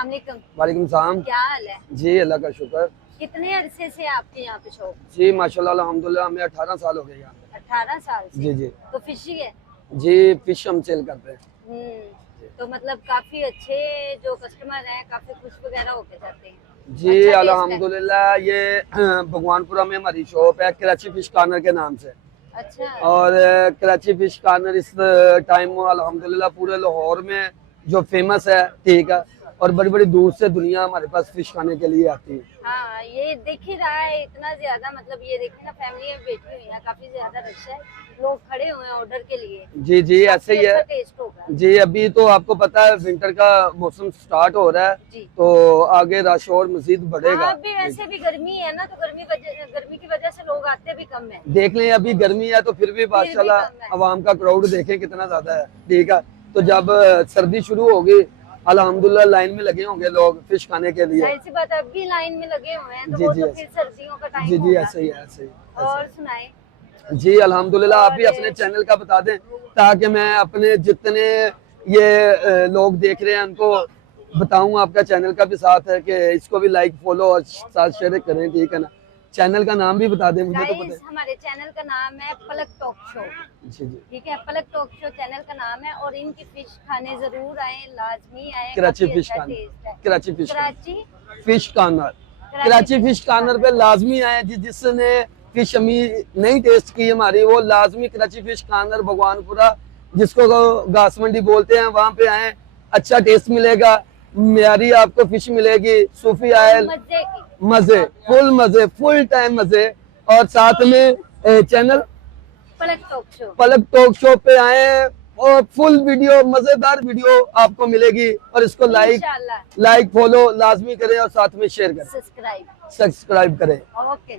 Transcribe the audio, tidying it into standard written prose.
अस्सलाम वालेकुम। वालेकुम सलाम। क्या हाल है? जी अल्लाह का शुक्र। कितने अरसे से आपके यहाँ पे शॉप? जी माशाल्लाह अल्हम्दुलिल्लाह हमें 18 साल हो गए यहाँ पे। 18 साल से। जी जी तो फिशी है। जी फिश हम सेल करते हैं। तो मतलब काफी अच्छे जो कस्टमर हैं काफी खुश वगैरह होके जाते हैं। जी अच्छा टेस्ट है। अल्हम्दुलिल्लाह ये भगवानपुरा में हमारी शॉप है कराची फिश कॉर्नर के नाम से। अच्छा। और कराची फिश कॉर्नर इस टाइम अल्हम्दुलिल्लाह पूरे लाहौर में जो फेमस है, ठीक है, और बड़ी बड़ी दूर से दुनिया हमारे पास फिश खाने के लिए आती है। हाँ ये दिख ही रहा है इतना ज्यादा, मतलब ये देखिए ना फैमिली में बैठी हुई है, काफी ज्यादा रश है, लोग खड़े हुए हैं ऑर्डर के लिए। जी जी ऐसे ही काफी है। अच्छा टेस्ट होगा। जी अभी तो आपको पता है विंटर का मौसम स्टार्ट हो रहा है, जी। तो आगे रश और मजीद बढ़ेगा। हाँ, अभी वैसे भी गर्मी है ना, तो गर्मी की वजह से लोग आते भी कम है। देख लें अभी गर्मी है तो फिर भी माशाल्लाह कम है। अवाम का क्राउड देखें कितना ज्यादा है, ठीक है। तो जब सर्दी शुरू होगी अल्हम्दुलिल्लाह लाइन में लगे होंगे लोग फिश खाने के लिए। जाहिर सी बात है अभी लाइन में लगे हुए हैं, तो जी वो जी तो फिर सर्दियों का टाइम जी जी होगा। ऐसे ही है, ऐसे ही और सुनाए। जी अल्हम्दुलिल्लाह आप भी और अपने चैनल का बता दें ताकि मैं अपने जितने ये लोग देख रहे हैं उनको बताऊं आपका चैनल का भी साथ है कि इसको भी लाइक फॉलो और साथ शेयर करें, ठीक है ना। चैनल का नाम भी बता दें, मुझे तो पता गाइस हमारे चैनल का नाम है पलक टॉक शो। है। जी जी ठीक है, पलक टॉक शो चैनल का नाम है, और इनकी फिश खाने जरूर आए, लाजमी आए। कराची काफी फिश अच्छा कॉर्नर, टेस्ट है। Karachi fish Karachi fish corner, Karachi fish corner पे लाजमी आए। जिसने फिश अमी नहीं टेस्ट की हमारी, वो लाजमी कराची फिश कॉर्नर भगवानपुरा जिसको घास मंडी बोलते हैं वहाँ पे आए। अच्छा टेस्ट मिलेगा, म्यारी आपको फिश मिलेगी, सूफी आयल, मजे की। मजे फुल टाइम मजे। और साथ में चैनल पलक टॉक शो पे आए और फुल वीडियो मजेदार वीडियो आपको मिलेगी। और इसको इंशाल्लाह लाइक फॉलो लाजमी करें और साथ में शेयर करें, सब्सक्राइब। सब्सक्राइब करें। ओके।